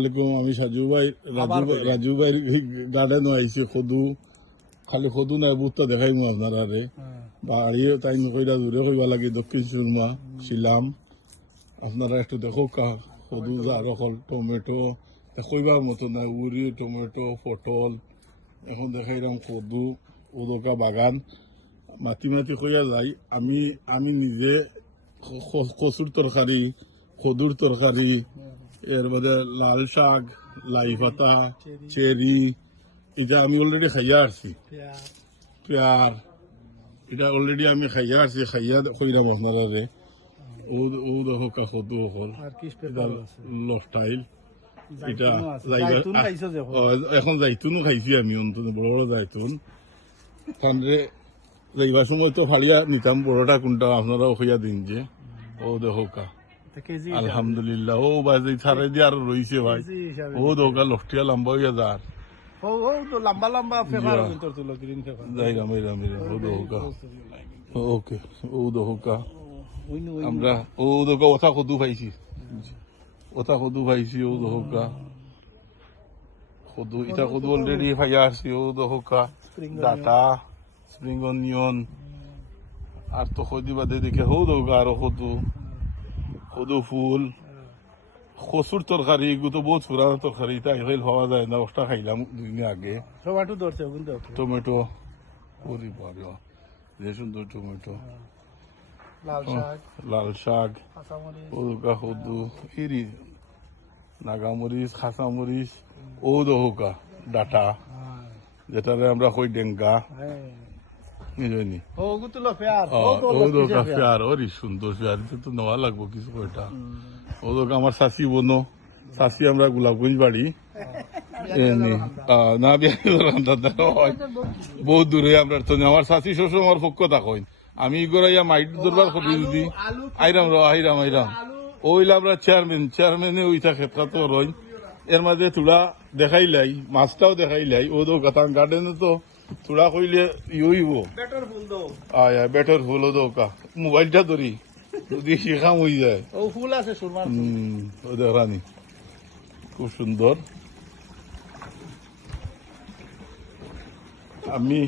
আলাইকুম আমি সাজু ভাই রাজু ভাই রাজু ভাই গার্ডেন আইছি সদু। খালি সদু নাই বুটটা দেখাই মই আপনারা বাড়ি তাই কইরা দূরে কইবা লাগে দক্ষিণ সুরমা শিলাম আপনারা একটু দেখো কা সদু জারকল টমেটো কইবার মতো নাই উরি টমেটো পটল এখন দেখাইলাম সদু উদকা বাগান। মাটি মাটি কইয়া যাই আমি আমি নিজে কচুর তরকারি সদুর তরকারি এর মধ্যে লাল শাক লাই পাতা চেরি এটা আমি অলরেডি খাইয়া আসছি। পেয়ার এটা অলরেডি আমি খাইয়া আসছি খাইয়া কইরাম আপনারা ও ও দেখো হল এটা লফটাইল জাইতুন খাইছো এখন? খাইছি আমি অন্তত বড় বড় যাইবার সময় তো ফাড়িয়া নিতাম বড়টা কোনটা আপনারাও খাইয়া দিন যে। ও দেখো কা আলহামদুলিল্লাহ ও বাজে ছাড়াই দিয়ে আর রইছে ভাই। ও দোকা লফটিয়া লম্বা হইয়া যার। লম্বা লম্বা। গ্রিন ও দোকা। ওকে ও দোকা। আমরা ও দোকা ওথা কদু পাইছি। ওথা কদু পাইছি ও দোকা। কদু ইটা কদু অলরেডি পাইয়া আসছি ও দোকা। ডাটা স্প্রিং অনিয়ন আর তো কদি বাদে দেখে হো দোকা আর কদু। কদু ফুল কচুর তরকারি এগুলো তো বহুত পুরানো তরকারি এটা এখন হওয়া যায় না ওটা খাইলাম দুদিন আগে সবাটু ধরছে টমেটো ওরে বাবা যে সুন্দর টমেটো লাল শাক শাক কাঁচামরিচ ইরি নাগামরিচ খাসামরিচ ও দহকা ডাটা যেটারে আমরা কই ডেঙ্গা পেয়ার সুন্দর তো নেওয়া লাগবো কিছু কয়টা আমার শাশি বোনো শাশি আমরা গোলাপগঞ্জ বাড়ি। না বহুত দূরে আমরা তো। আমার শাশি শ্বশুর আমার পক্ষ আমি গড়াইয়া মাইট দরবার করি যদি আইরাম র আইরাম আইরাম। ওইলা আমরা চেয়ারম্যান চেয়ারম্যানে ওই থাকে তো রইন। এর মাঝে তুড়া দেখাইলাই মাছটাও দেখাইলাই। ও তো গাতান গার্ডেনে তো তুড়া কইলে ইউইব বেটার ফুল দাও আয় আয় বেটার ফুল ও দোকা মোবাইলটা ধরি যদি শিখাম হয়ে যায়। ও ফুল আছে সুরমার হুম ও খুব সুন্দর। আমি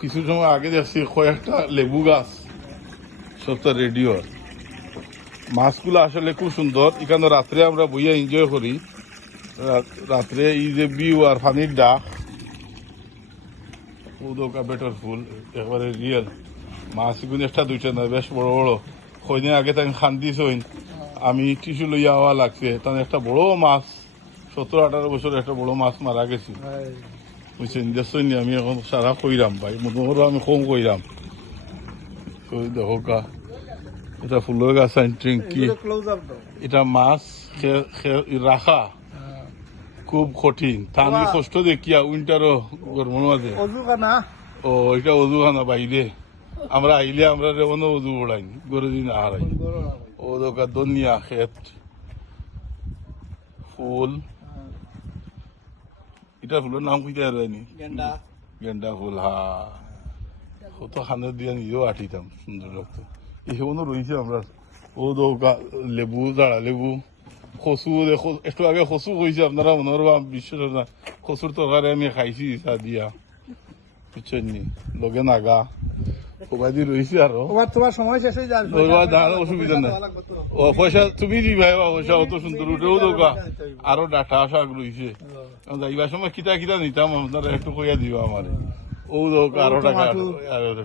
কিছু সময় আগে দেখছি কয়েকটা লেবু গাছ সবটা রেডিওর মাছগুলো আসলে খুব সুন্দর। এখানে রাত্রে আমরা বইয়া এনজয় করি। রাত্রে এই যে বিউ আর পানির ডাক উদকা বেটার ফুল একবারে রিয়েল মাছ এগুলো একটা দুইটা না বেশ বড় বড়। কয়দিন আগে তাই খান্দিস আমি টিস্যু লইয়া হওয়া লাগছে। তাহলে একটা বড় মাছ সতেরো আঠারো বছর একটা বড় মাছ মারা গেছি। বুঝছেন দেখছেন নি? আমি এখন সারা কইরাম ভাই। মনোহর আমি কম কইরাম কই দেখো কা এটা ফুলের গাছ কি? আপ দাও। এটা মাছ রাখা। খুব কঠিন। তা কষ্ট দেখিয়া উইন্টারও গরম মাঝে ও এটা অজু খানা বাইরে। আমরা আইলে আমরা যেমন অজু উড়াই গরু দিন আহারাই ও দোকা দুনিয়া ক্ষেত ফুল। এটা ফুলের নাম কইতে পারবেনি গেন্ডা। গেন্দা ফুল হা। কত খানে দিয়ে নিজেও আঠিতাম সুন্দর লাগতো। এই রয়েছে আমরা। ও দোকা লেবু জাড়া লেবু। দেখো একটু আগে কচু কইছে আপনারা মনে করবা বিশ্বাস না কচুর তরকারি আমি খাইছি চা দিয়া বুঝছেন নি লগে নাগা কবাদি রয়েছে আরও তোমার তোমার সময় শেষ হয়ে যাবে বাদ আর অসুবিধা নাই। ও পয়সা তুমি দিবা এবার পয়সা অত সুন্দর উঠেও দোকা আরও ডাটা শাক রয়েছে যাইবার সময় কিতা কিতা নিতাম আপনারা একটু কইয়া দিবা আমার ও দোকা আরও টাকা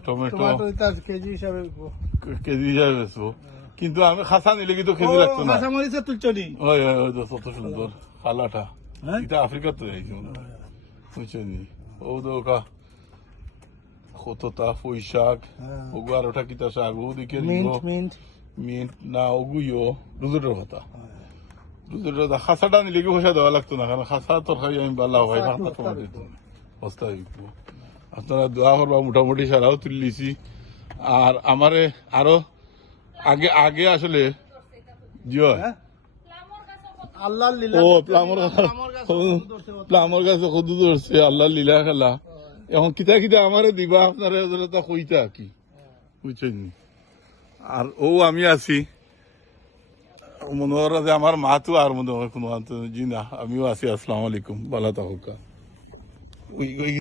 টমেটো। কেজি হিসাবে কেজি হিসাবে বেচবো কিন্তু আমি খাসা নিলে কিন্তু কেজি লাগতো না। কাঁচামরিচের তুলছনি ওই ওই ওই কত সুন্দর কালাটা হ্যাঁ? এটা আফ্রিকার তো বুঝছেন ও দোকা কতটা পুঁই শাক। হ্যাঁ। কিতা শাক? ও দিকে মিন্ট মিন্ট। মিন্ট না রুজুটের কথা। রুজুটের খাসাটা নিলে কি পয়সা দেওয়া লাগতো না? কারণ খাসা তরকারি আমি বালা হয় খাসা খাসা তোমার দিত আপনারা দোয়া করবা মোটামুটি সারাও তুলিছি আর আমারে আরও আগে আগে আসলে জিও। হ্যাঁ? আল্লাহর লীলা ও প্লামর প্লামর গাছে কদু ধরছে আল্লাহ লীলা খেলা। এখন কিতা কিতা আমারে দিবা আপনারা এগুলো তা কইতা কি। বুঝছেন আর ও আমি আছি। মনে হয় যে আমার মা তো আর মনে হয় কোনো আন্ত- জি না আমিও আছি আসসালামু আলাইকুম ভালো থাকুক